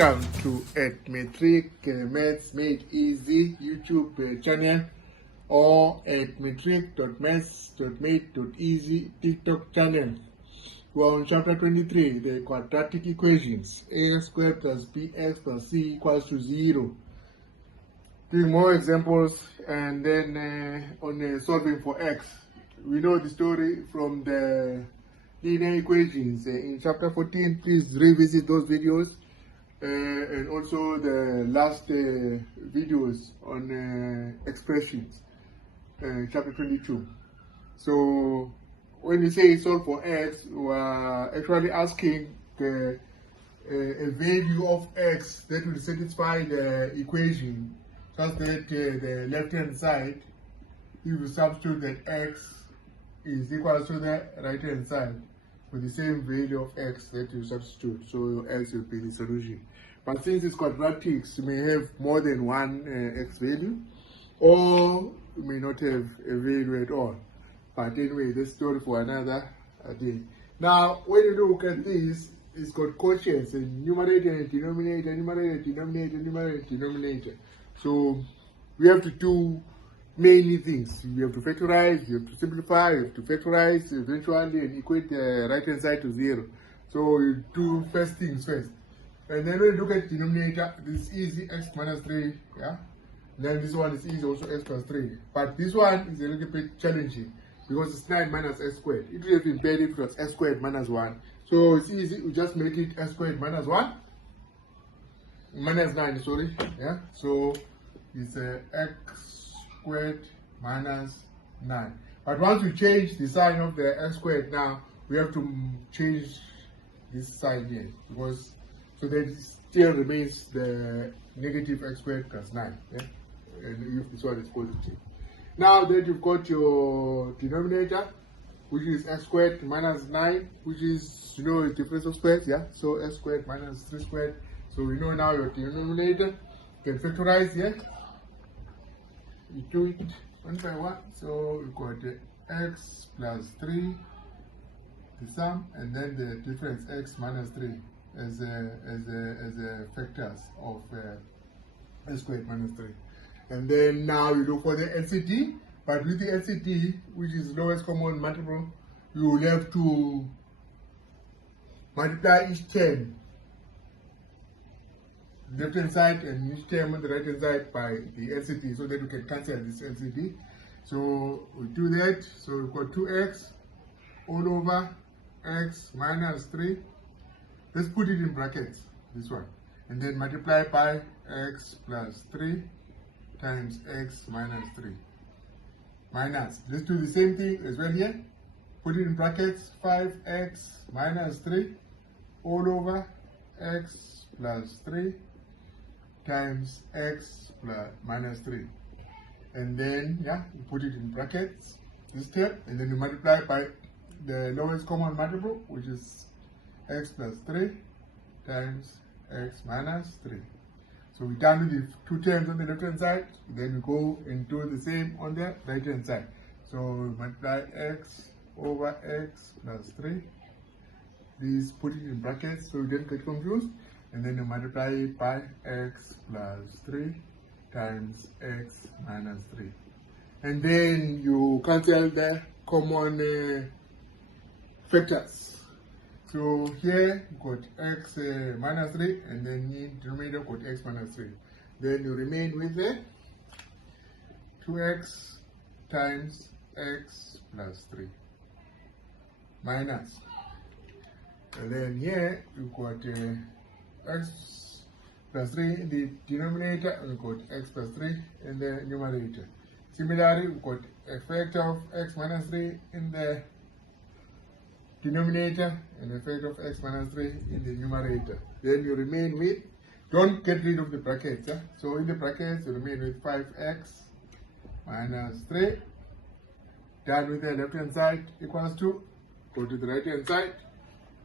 Welcome to Metric Maths Made Easy YouTube channel or metric.maths.made.easy TikTok channel. We're on chapter 23, the quadratic equations. A squared plus bx plus c equals to 0. Doing more examples and then on solving for x. We know the story from the linear equations in chapter 14. Please revisit those videos. And also the last videos on expressions, chapter 22. So when you say solve for x, we are actually asking a value of x that will satisfy the equation, such that the left hand side, if you substitute that x is equal to the right hand side with the same value of x that you substitute, so x will be the solution. But since it's quadratics, you may have more than one x value, or you may not have a value at all. But anyway, this story for another day. Now, when you look at this, it's got quotients, a numerator and denominator, numerator, denominator, numerator, denominator. So we have to do many things. You have to factorize, you have to simplify, you have to factorize eventually and equate the right hand side to 0. So you do first things first. And then when you look at denominator, this is easy, x minus 3, yeah? Then this one is easy, also x plus 3. But this one is a little bit challenging because it's 9 minus x squared. It would have been better if it was x squared minus 1. So it's easy, we just make it x squared minus 1. Minus 9, sorry, yeah? So it's x squared minus 9. But once we change the sign of the x squared now, we have to change this sign here, because so that it still remains the negative x squared plus 9. Yeah? And if this one is positive. Now that you've got your denominator, which is x squared minus 9, which is, you know, the difference of squares, yeah? So x squared minus 3 squared. So we know now your denominator. You can factorize here. You do it one by one. So we've got x plus 3, the sum, and then the difference x minus 3 as a factors of x squared minus 3. And then now you look for the LCD, but with the LCD, which is lowest common multiple, you will have to multiply each term, left hand side and each term on the right hand side by the LCD, so that you can cancel this LCD. So we do that. So we've got 2x all over x minus 3. Let's put it in brackets, this one, and then multiply by x plus 3 times x minus 3. Minus, let's do the same thing as well here. Put it in brackets, 5x minus 3 all over x plus 3 times x plus minus 3. And then, yeah, you put it in brackets, this step, and then you multiply by the lowest common multiple, which is x plus 3 times x minus 3. So we're done with the two terms on the left hand side. Then we go and do the same on the right hand side. So we multiply x over x plus 3. Please put it in brackets so you don't get confused. And then you multiply it by x plus 3 times x minus 3. And then you cancel the common factors. So here you got x minus 3, and then in denominator got x minus 3. Then you remain with the 2x times x plus 3 minus. And then here you got x plus 3 in the denominator, and you got x plus 3 in the numerator. Similarly, we got a factor of x minus 3 in the denominator and a factor of x minus 3 in the numerator. Then you remain with, don't get rid of the brackets. Yeah? So in the brackets, you remain with 5x minus 3. Done with the left hand side equals to, go to the right hand side.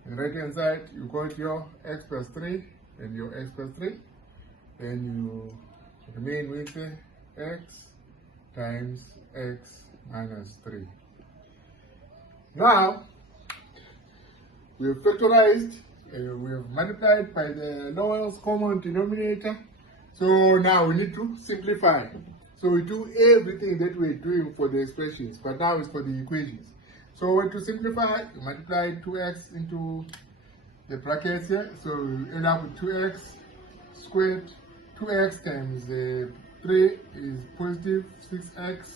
On the right hand side, you got your x plus 3 and your x plus 3. Then you remain with the x times x minus 3. Now, we have factorized we have multiplied by the lowest common denominator. So now we need to simplify. So we do everything that we're doing for the expressions, but now it's for the equations. So to simplify, you multiply 2x into the brackets here. So we end up with 2x squared. 2x times 3 is positive 6x.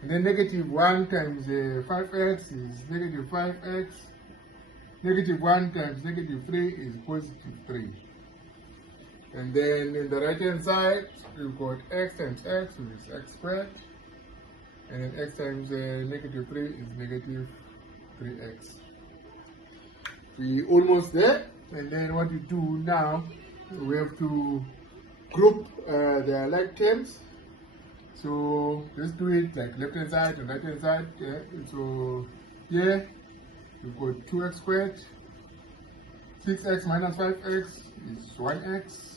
And then negative 1 times 5x is negative 5x. Negative 1 times negative 3 is positive 3. And then in the right hand side, we've got x times x, which is x squared. And then x times negative 3 is negative 3x. We're almost there. And then what we do now, we have to group the like terms. So let's do it like left hand side and right hand side. Yeah. So here we've got 2x squared. 6x minus 5x is 1x.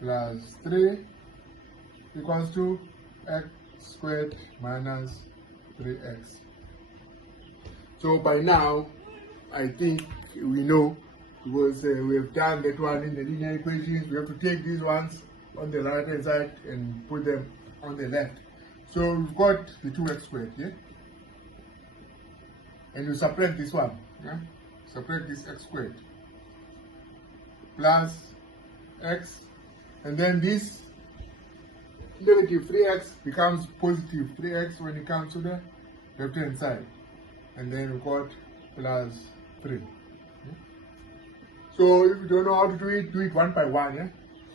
Plus 3 equals to x squared minus 3x. So by now, I think we know, because we have done that one in the linear equations. We have to take these ones on the right hand side and put them on the left. So we've got the 2x squared, yeah? And you subtract this one, yeah? Subtract this x squared plus x. And then this negative 3x becomes positive 3x when it comes to the left hand side. And then we got plus 3. So if you don't know how to do it one by one. Yeah?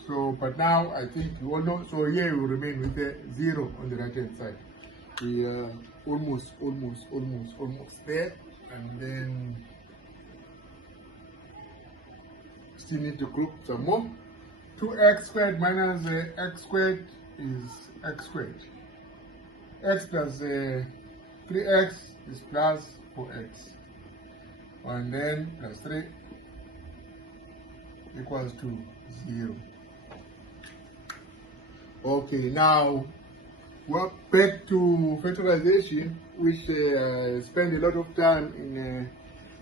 So, but now I think you all know. So here we will remain with the 0 on the right hand side. We are almost there. And then still need to group some more. 2x squared minus x squared is x squared. X plus 3x is plus 4x. And then plus 3 equals to 0. Okay, now we're back to factorization, which I spent a lot of time in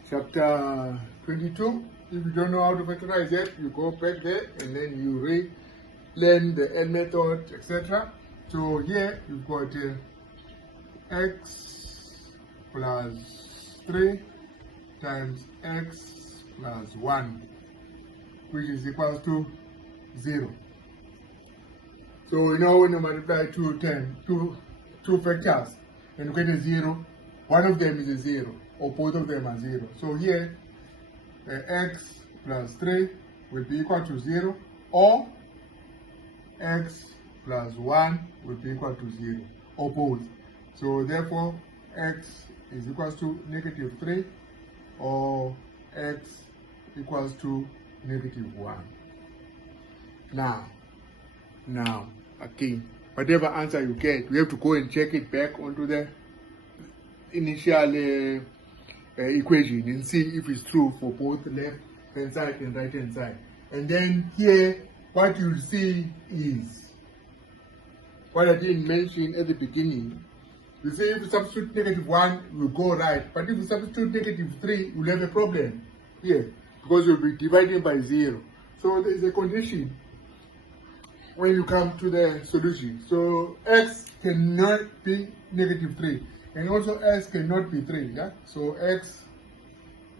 chapter 22. If you don't know how to factorize it, you go back there and then you relearn the L method, etc. So here you've got x plus 3 times x plus 1, which is equal to 0. So you know when you multiply two factors and you get a 0, one of them is a 0 or both of them are 0. So here x plus 3 will be equal to 0, or x plus 1 will be equal to 0, or both. So therefore x is equal to negative 3, or x equals to negative 1. Now, again, whatever answer you get, we have to go and check it back onto the initial equation and see if it's true for both left hand side and right hand side. And then here, what you'll see is what I didn't mention at the beginning. You see, if you substitute negative 1, will go right. But if you substitute negative 3, you'll have a problem here, because you'll be dividing by 0. So there is a condition when you come to the solution. So x cannot be negative 3. And also x cannot be 3, yeah? So x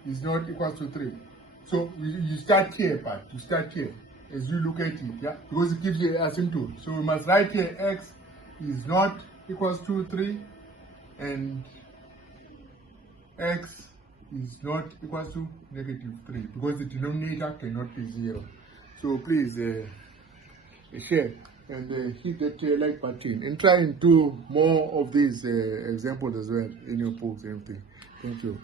is not equal to 3. So you start here, but you start here as you look at it, yeah? Because it gives you a asymptote. So we must write here x is not equals to 3 and x is not equals to negative 3, because the denominator cannot be 0. So please share and hit that like button and try and do more of these examples as well in your books and everything. Thank you.